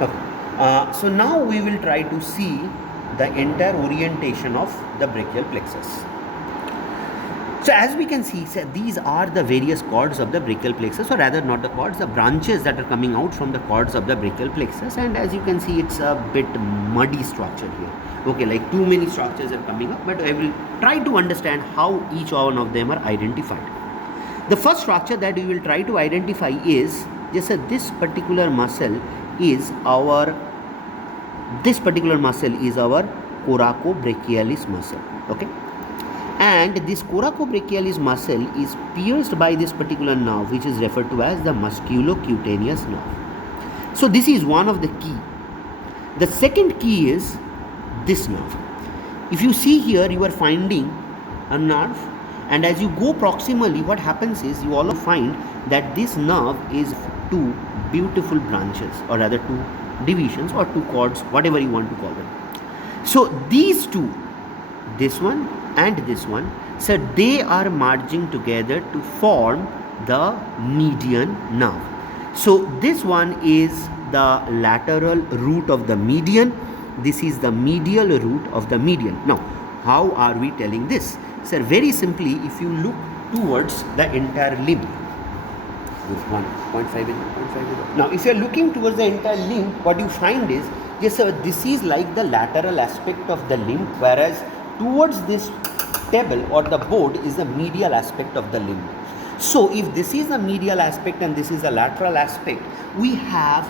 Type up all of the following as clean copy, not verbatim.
Okay. So now we will try to see the entire orientation of the brachial plexus. So as we can see, these are the various cords of the brachial plexus, or rather not the cords, the branches that are coming out from the cords of the brachial plexus. And as you can see, it's a bit muddy structure here. Okay, like too many structures are coming up, but I will try to understand how each one of them are identified. The first structure that we will try to identify is just this particular muscle is our coracobrachialis muscle. Okay, and this coracobrachialis muscle is pierced by this particular nerve, which is referred to as the musculocutaneous nerve. So this is one of the key. The second key is this nerve. If you see here, you are finding a nerve, and as you go proximally, what happens is you all find that this nerve is two beautiful branches, or rather two divisions or two cords, whatever you want to call them. So these two, this one and this one, so they are merging together to form the median nerve. So this one is the lateral root of the median. This is the medial root of the median. Now, how are we telling this? Sir, very simply, if you look towards the entire limb, with 1.5 now if you are looking towards the entire limb, what you find is, yes sir, this is like the lateral aspect of the limb, whereas towards this table or the board is the medial aspect of the limb. So if this is the medial aspect and this is the lateral aspect, we have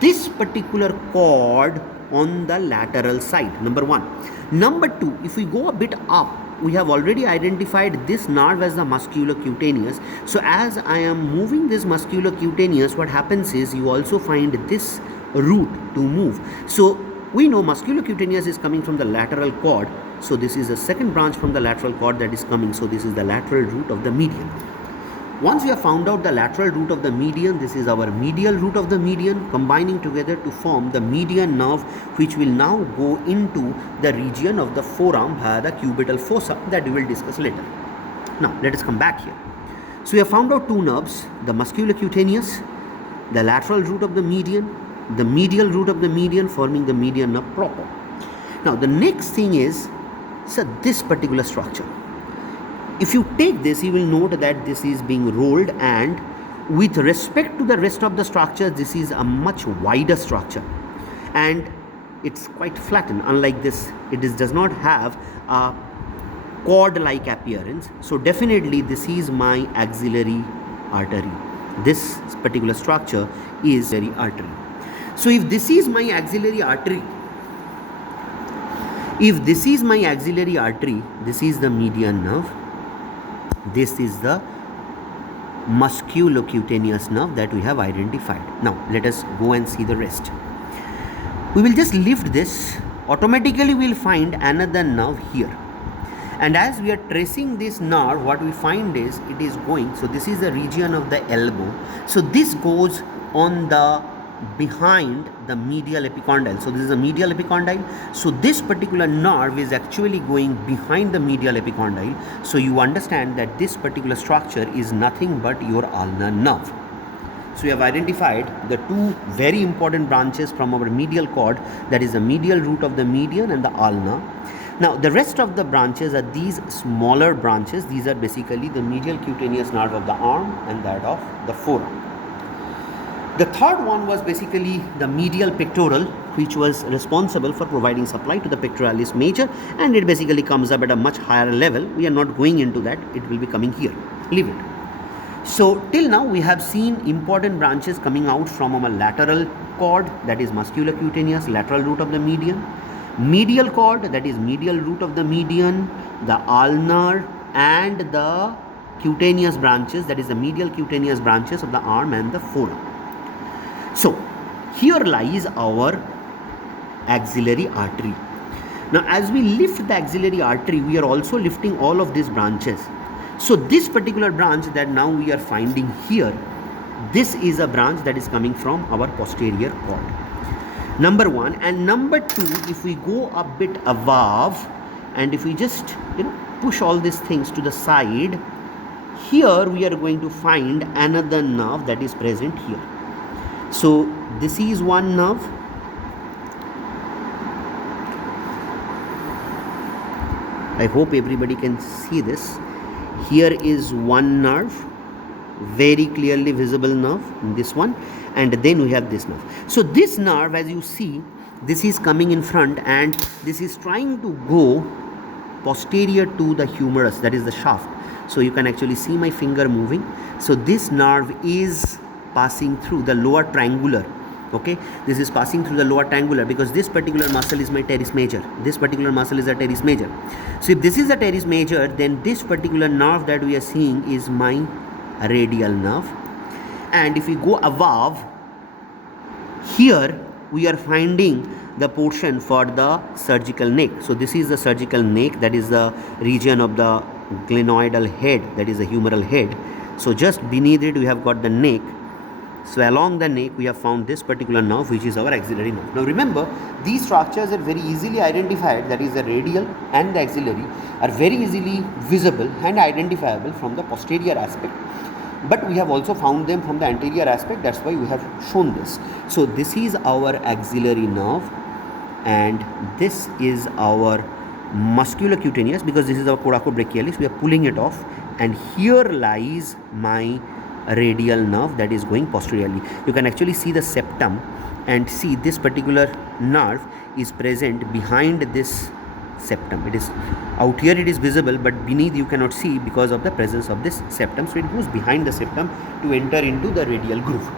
this particular cord on the lateral side, number one. Number two, if we go a bit up, we have already identified this nerve as the musculocutaneous. So as I am moving this musculocutaneous, what happens is you also find this root to move. So we know musculocutaneous is coming from the lateral cord. So this is the second branch from the lateral cord that is coming. So this is the lateral root of the median. Once we have found out the lateral root of the median, this is our medial root of the median, combining together to form the median nerve, which will now go into the region of the forearm via the cubital fossa that we will discuss later. Now let us come back here. So we have found out two nerves, the musculocutaneous, the lateral root of the medial root of the median, forming the median nerve proper. Now the next thing is, so this particular structure. If you take this, you will note that this is being rolled, and with respect to the rest of the structure, this is a much wider structure, and it's quite flattened. Unlike this, does not have a cord-like appearance. So definitely this is my axillary artery. This particular structure is axillary artery. So if this is my axillary artery, this is the median nerve. This is the musculocutaneous nerve that we have identified. Now let us go and see the rest. We will just lift this. Automatically we will find another nerve here. And as we are tracing this nerve, what we find is it is going. So this is the region of the elbow. So this goes on the behind the medial epicondyle. So this is a medial epicondyle. So this particular nerve is actually going behind the medial epicondyle. So you understand that this particular structure is nothing but your ulnar nerve. So we have identified the two very important branches from our medial cord, that is the medial root of the median and the ulnar. Now the rest of the branches are these smaller branches. These are basically the medial cutaneous nerve of the arm and that of the forearm. The third one was basically the medial pectoral, which was responsible for providing supply to the pectoralis major, and it basically comes up at a much higher level. We are not going into that, it will be coming here. Leave it. So till now we have seen important branches coming out from our lateral cord, that is musculocutaneous, lateral root of the median, medial cord, that is medial root of the median, the ulnar, and the cutaneous branches, that is the medial cutaneous branches of the arm and the forearm. So here lies our axillary artery. Now as we lift the axillary artery, we are also lifting all of these branches. So this particular branch that now we are finding here, this is a branch that is coming from our posterior cord. Number one. And number two, if we go a bit above and if we just push all these things to the side, here we are going to find another nerve that is present here. So this is one nerve, I hope everybody can see this. Here is one nerve, very clearly visible nerve, this one, and then we have this nerve. So this nerve, as you see, this is coming in front and this is trying to go posterior to the humerus, that is the shaft. So you can actually see my finger moving. So this nerve is passing through the lower triangular. Okay, this is passing through the lower triangular because this particular muscle is my teres major. This particular muscle is a teres major. So if this is a teres major, then this particular nerve that we are seeing is my radial nerve. And if we go above, here we are finding the portion for the surgical neck. So this is the surgical neck, that is the region of the glenoidal head, that is the humeral head. So just beneath it we have got the neck. So along the neck we have found this particular nerve, which is our axillary nerve. Now remember, these structures are very easily identified, that is the radial and the axillary are very easily visible and identifiable from the posterior aspect. But we have also found them from the anterior aspect, that's why we have shown this. So this is our axillary nerve and this is our musculocutaneous, because this is our coracobrachialis, we are pulling it off, and here lies my radial nerve that is going posteriorly. You can actually see the septum and see this particular nerve is present behind this septum. It is out here, it is visible, but beneath you cannot see because of the presence of this septum. So it goes behind the septum to enter into the radial groove.